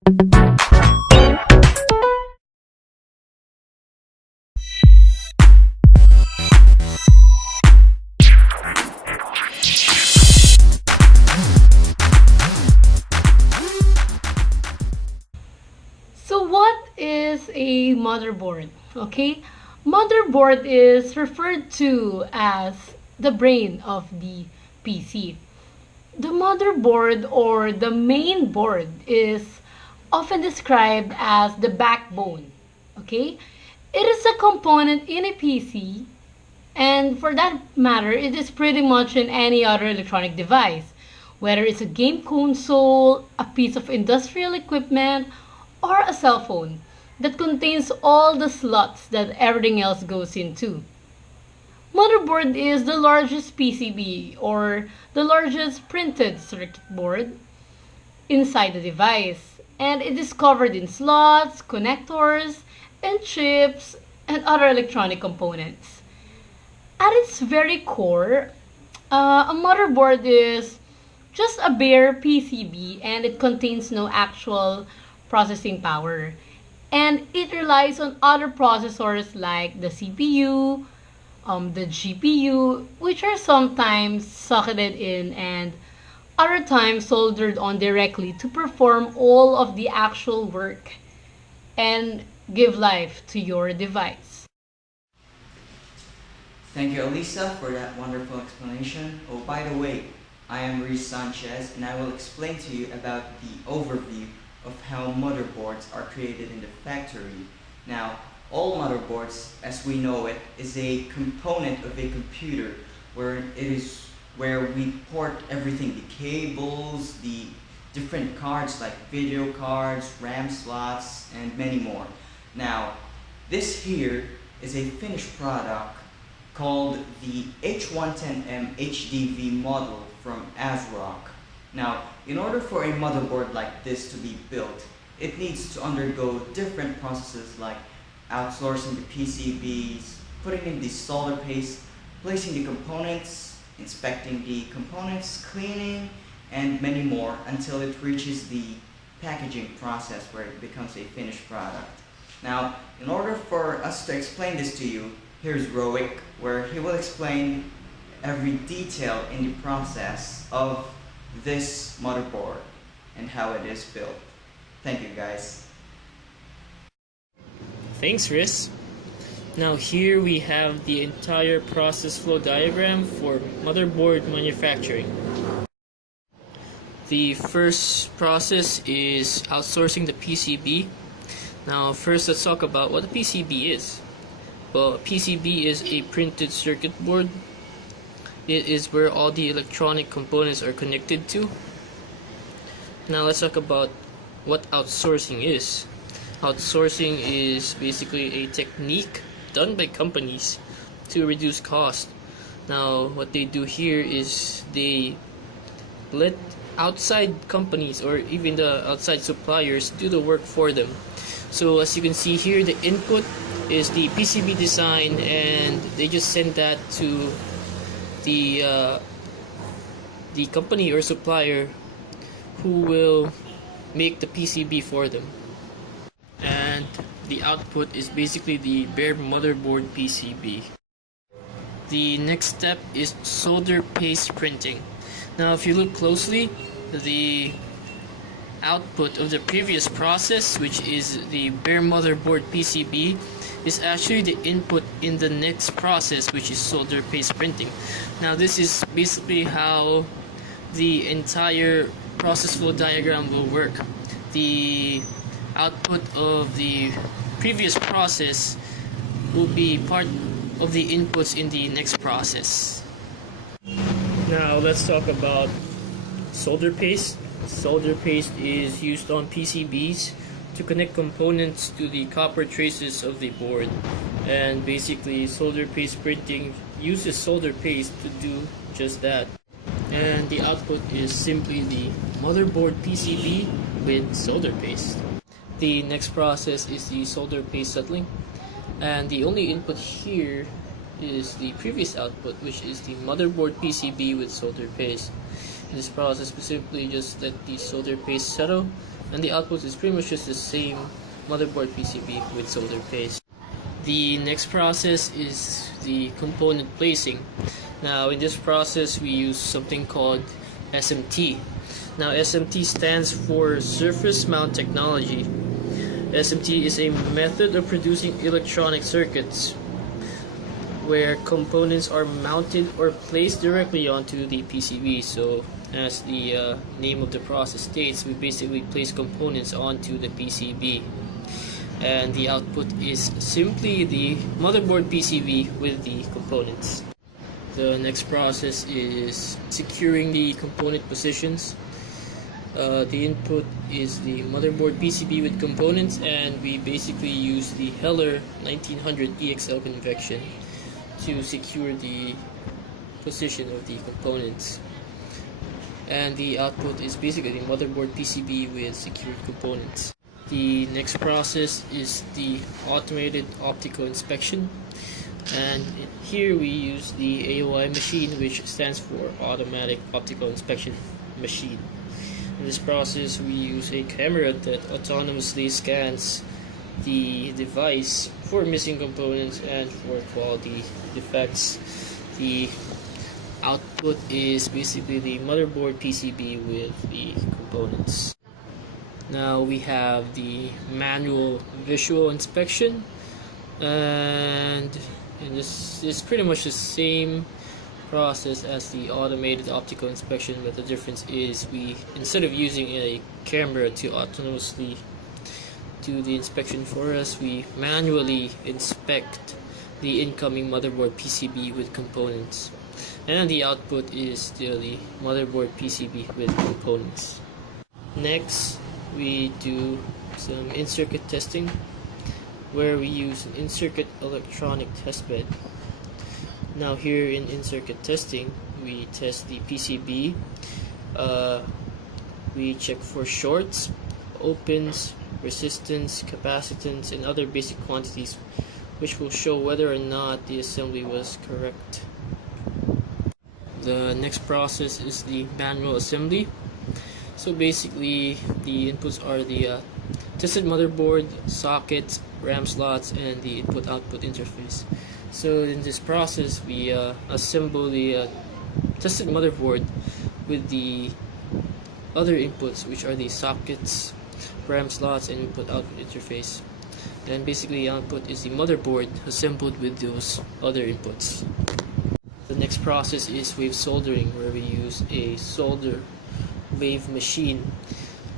So what is a motherboard? Okay, motherboard is referred to as the brain of the PC. The motherboard or the main board is often described as the backbone. Okay, it is a component in a PC, and for that matter, it is pretty much in any other electronic device, whether it's a game console, a piece of industrial equipment, or a cell phone that contains all the slots that everything else goes into. Motherboard is the largest PCB or the largest printed circuit board inside the device, and it is covered in slots, connectors, and chips and other electronic components. At its very core, a motherboard is just a bare PCB and it contains no actual processing power. And it relies on other processors like the CPU, the GPU, which are sometimes socketed in and other times soldered on directly to perform all of the actual work and give life to your device. Thank you, Allysa, for that wonderful explanation. Oh, by the way, I am Rhys Sanchez, and I will explain to you about the overview of how motherboards are created in the factory. Now, all motherboards, as we know it, is a component of a computer where we port everything, the cables, the different cards like video cards, RAM slots, and many more. Now, this here is a finished product called the H110M HDV model from ASRock. Now, in order for a motherboard like this to be built, it needs to undergo different processes like outsourcing the PCBs, putting in the solder paste, placing the components, inspecting the components, cleaning, and many more until it reaches the packaging process where it becomes a finished product. Now, in order for us to explain this to you, here's Rowick, where he will explain every detail in the process of this motherboard and how it is built. Thank you, guys. Thanks, Rhys. Now here we have the entire process flow diagram for motherboard manufacturing. The first process is outsourcing the PCB. Now first let's talk about what a PCB is. Well, a PCB is a printed circuit board. It is where all the electronic components are connected to. Now let's talk about what outsourcing is. Outsourcing is basically a technique done by companies to reduce cost. Now what they do here is they let outside companies or even the outside suppliers do the work for them. So as you can see here, the input is the PCB design and they just send that to the company or supplier who will make the PCB for them. And the output is basically the bare motherboard PCB. The next step is solder paste printing. Now if you look closely, the output of the previous process, which is the bare motherboard PCB, is actually the input in the next process, which is solder paste printing. Now this is basically how the entire process flow diagram will work. The output of the previous process will be part of the inputs in the next process. Now let's talk about solder paste. Solder paste is used on PCBs to connect components to the copper traces of the board, and basically solder paste printing uses solder paste to do just that. And the output is simply the motherboard PCB with solder paste. The next process is the solder paste settling, and the only input here is the previous output, which is the motherboard PCB with solder paste. In this process, we simply just let the solder paste settle, and the output is pretty much just the same motherboard PCB with solder paste. The next process is the component placing. Now in this process we use something called SMT. Now SMT stands for Surface Mount Technology. SMT is a method of producing electronic circuits where components are mounted or placed directly onto the PCB. So as the name of the process states, we basically place components onto the PCB, and the output is simply the motherboard PCB with the components. The next process is securing the component positions. The input is the motherboard PCB with components, and we basically use the Heller 1900 EXL convection to secure the position of the components. And the output is basically the motherboard PCB with secured components. The next process is the automated optical inspection, and here we use the AOI machine, which stands for Automatic Optical Inspection Machine. In this process we use a camera that autonomously scans the device for missing components and for quality defects. The output is basically the motherboard PCB with the components. Now we have the manual visual inspection, and this is pretty much the same process as the automated optical inspection, but the difference is we, instead of using a camera to autonomously do the inspection for us, we manually inspect the incoming motherboard PCB with components, and the output is still the motherboard PCB with components. Next we do some in-circuit testing, where we use an in-circuit electronic test bed. Now here in circuit testing, we test the PCB, we check for shorts, opens, resistance, capacitance, and other basic quantities, which will show whether or not the assembly was correct. The next process is the manual assembly. So basically the inputs are the tested motherboard, sockets, RAM slots, and the input-output interface. So in this process we assemble the tested motherboard with the other inputs, which are the sockets, RAM slots, and input-output interface. And basically output is the motherboard assembled with those other inputs. The next process is wave soldering, where we use a solder wave machine.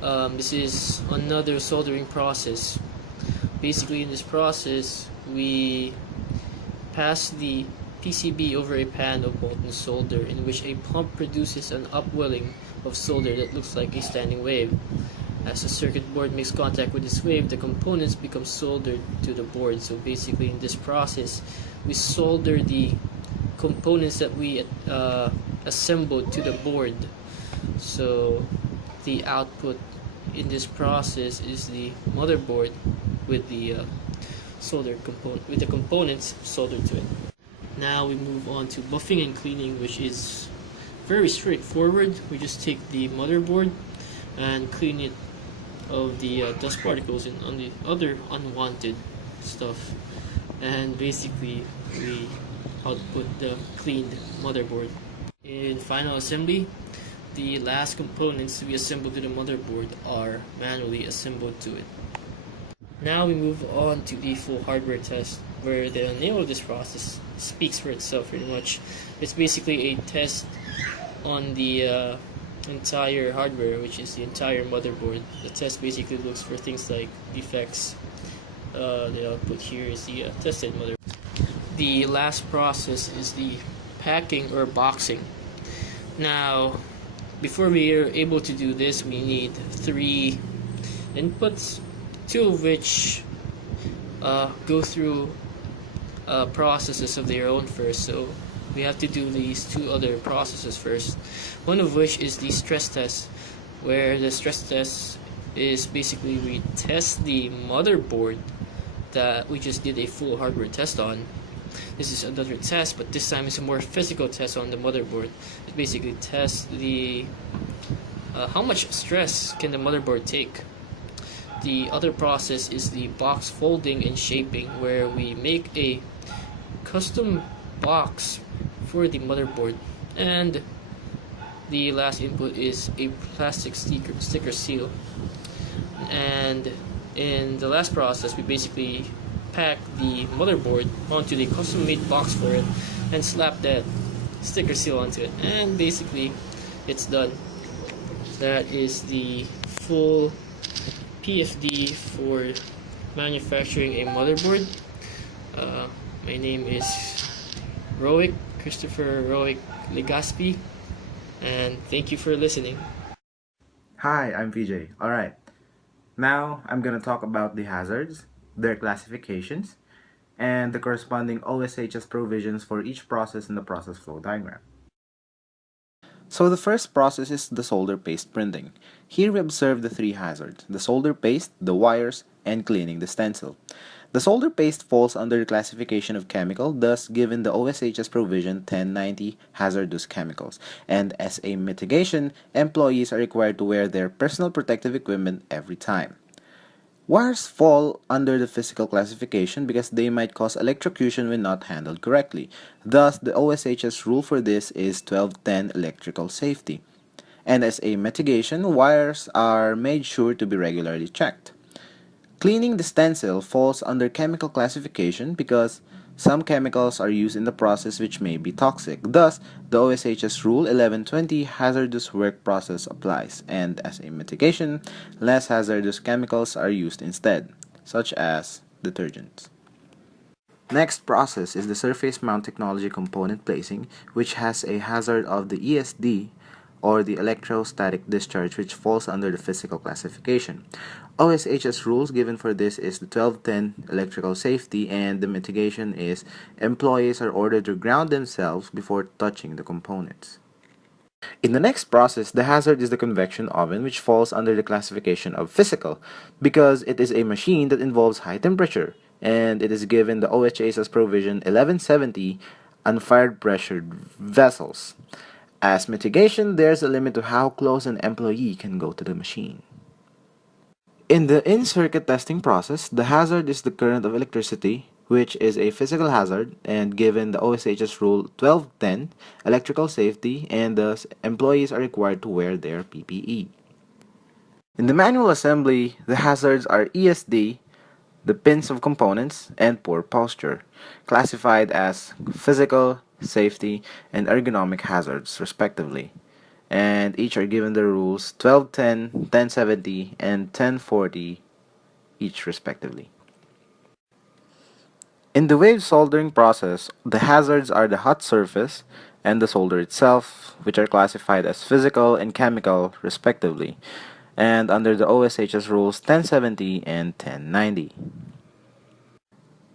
This is another soldering process. Basically in this process we pass the PCB over a pan of molten solder, in which a pump produces an upwelling of solder that looks like a standing wave. As the circuit board makes contact with this wave, the components become soldered to the board. So basically in this process we solder the components that we assembled to the board. So the output in this process is the motherboard with the components soldered to it. Now we move on to buffing and cleaning, which is very straightforward. We just take the motherboard and clean it of the dust particles and on the other unwanted stuff, and basically we output the cleaned motherboard. In final assembly, the last components to be assembled to the motherboard are manually assembled to it. Now we move on to the full hardware test, where the name of this process speaks for itself pretty much. It's basically a test on the entire hardware, which is the entire motherboard. The test basically looks for things like defects. The output here is the tested motherboard. The last process is the packing or boxing. Now, before we are able to do this, we need 3 inputs, 2 of which go through processes of their own first. So we have to do these 2 other processes first. One of which is the stress test, where the stress test is basically we test the motherboard that we just did a full hardware test on, This is another test, but this time it's a more physical test on the motherboard. It basically tests the how much stress can the motherboard take. The other process is the box folding and shaping, where we make a custom box for the motherboard, and the last input is a plastic sticker seal. And in the last process, we basically pack the motherboard onto the custom made box for it and slap that sticker seal onto it, and basically it's done. That is the full PFD for manufacturing a motherboard. My name is Rowick, Christopher Rowick Legaspi, and thank you for listening. Hi, I'm VJ. Alright, now I'm gonna talk about the hazards, their classifications, and the corresponding OSHS provisions for each process in the process flow diagram. So the first process is the solder paste printing. Here we observe the three hazards: the solder paste, the wires, and cleaning the stencil. The solder paste falls under the classification of chemical, thus given the OSHS provision 1090 hazardous chemicals. And as a mitigation, employees are required to wear their personal protective equipment every time. Wires fall under the physical classification because they might cause electrocution when not handled correctly. Thus, the OSHS rule for this is 1210 electrical safety. And as a mitigation, wires are made sure to be regularly checked. Cleaning the stencil falls under chemical classification because some chemicals are used in the process which may be toxic. Thus, the OSHS Rule 1120 hazardous work process applies, and as a mitigation, less hazardous chemicals are used instead, such as detergents. Next process is the surface mount technology component placing, which has a hazard of the ESD, or the electrostatic discharge, which falls under the physical classification. OSHS rules given for this is the 1210 electrical safety, and the mitigation is employees are ordered to ground themselves before touching the components. In the next process, the hazard is the convection oven, which falls under the classification of physical because it is a machine that involves high temperature, and it is given the OHSS provision 1170 unfired pressured vessels. As mitigation, there's a limit to how close an employee can go to the machine. In the in-circuit testing process, the hazard is the current of electricity, which is a physical hazard, and given the OSHS Rule 1210, electrical safety, and thus employees are required to wear their PPE. In the manual assembly, the hazards are ESD, the pins of components, and poor posture, classified as physical, safety, and ergonomic hazards, respectively, and each are given the rules 1210, 1070, and 1040 each, respectively. In the wave soldering process, the hazards are the hot surface and the solder itself, which are classified as physical and chemical, respectively, and under the OSHS rules 1070 and 1090.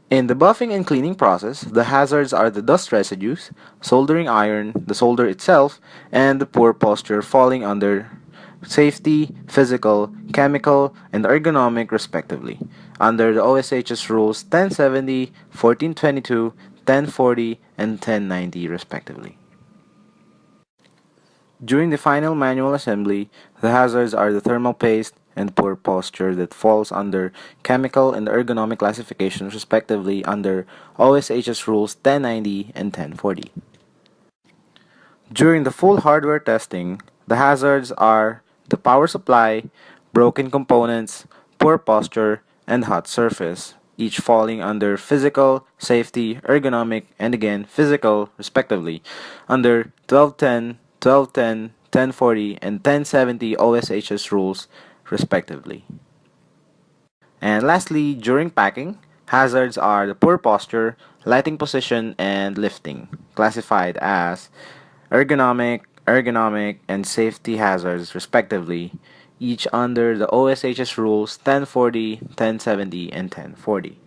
In the buffing and cleaning process, the hazards are the dust residues, soldering iron, the solder itself, and the poor posture falling under safety, physical, chemical, and ergonomic, respectively, under the OSHS rules 1070, 1422, 1040, and 1090, respectively. During the final manual assembly, the hazards are the thermal paste and poor posture that falls under chemical and ergonomic classifications, respectively, under OSHS rules 1090 and 1040. During the full hardware testing, the hazards are the power supply, broken components, poor posture, and hot surface, each falling under physical, safety, ergonomic, and again physical, respectively, under 1210, 1210, 1040, and 1070 OSHS rules, respectively. And lastly, during packing, hazards are the poor posture, lighting position, and lifting, classified as ergonomic, and safety hazards, respectively, each under the OSHS rules 1040, 1070, and 1040.